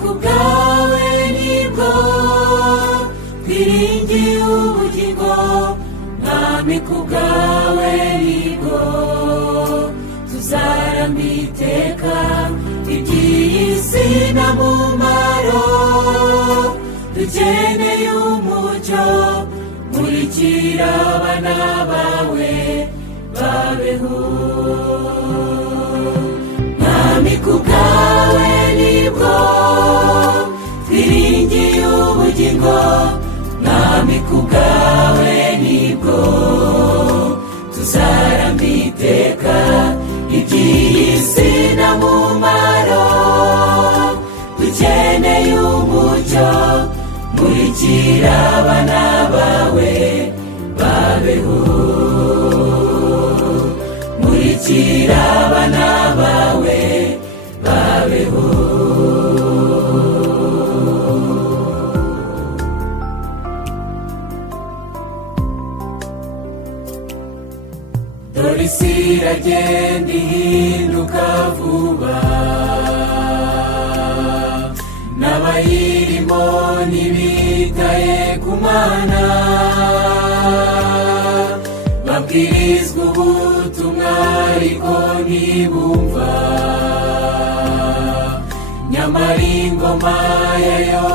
kubwawe nibwo twiringiye ubugingo, mwami kubwawe nibwo tuzarama iteka. iby'iyi si nta mumaro, dukeneye umucyo, murikira abana bawe babeho. mwami kubwawe nibwo twiringiye ubugingo, mwami kubwawe nibwo tuzarama iteka. iby'iyi si nta mumaro, dukeneye umucyo, murikira abana bawe babeho. murikira abana bawe babeho. dore isi iragenda ihinduka vuba, n'abayirimo ntibitaye ku Mana. babwirizwa ubutumwa ariko ntibumva, nyamara ingoma yayo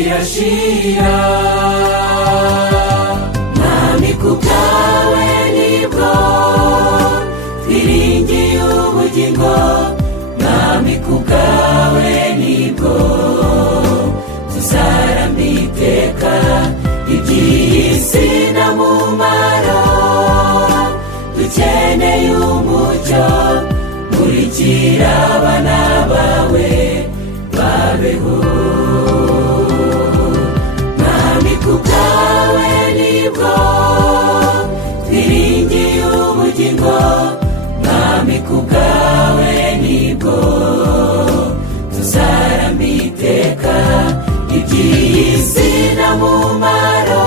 irashira. mwami kubwawe nibwo twiringiye ubugingo, mwami kubwawe nibwo tuzarama iteka. iby'iyi si nta mumaro, dukeneye umucyo, murikira abana bawe babeho. mwami kubwawe nibwo twiringiye ubugingo, mwami kubwawe nibwo tuzarama iteka. iby'iyi si nta mumaro,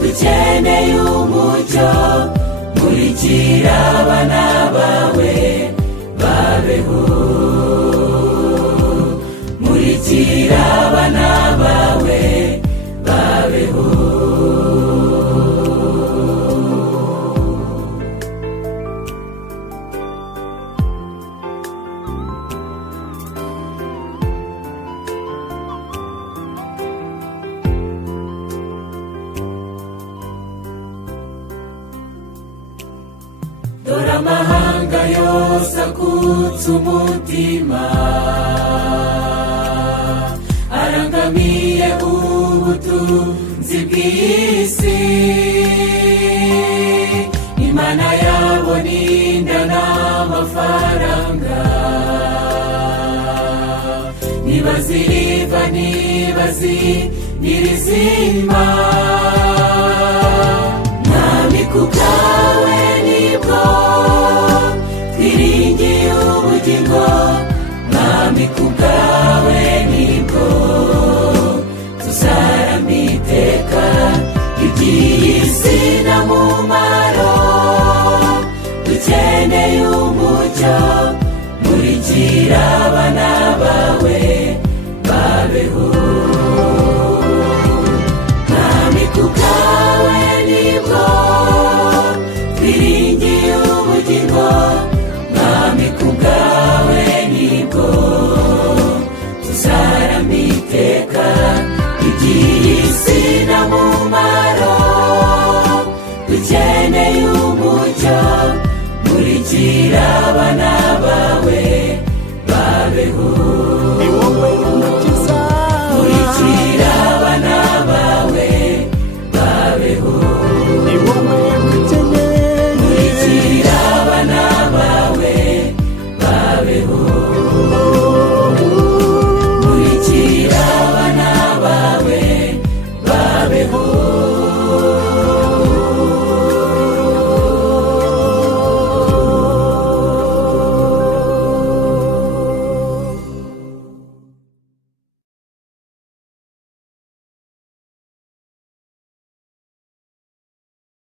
dukeneye umucyo, murikira abana bawe babeho. murikira abana bawe babeho. dore amahanga yose akutse umutima, arangamiye ubutunzi bw'isi. imana yabo ni inda n'amafaranga, ntibaziriva ntibazinyirizima. mwami kubwawe nibwo twiringiye ubugingo, mwami kubwawe nibwo tuzarama iteka. iby'iyi si nta mumaro, dukeneye umucyo, murikira abana bawe babeho. mwami kubwawe nibwo twiringiye ubugingo, mwami kubwawe nibwo tuzarama iteka. iby'iyi si nta mumaro, dukeneye umucyo, murikira abana bawe babeho. ni wowe umukiza, murikira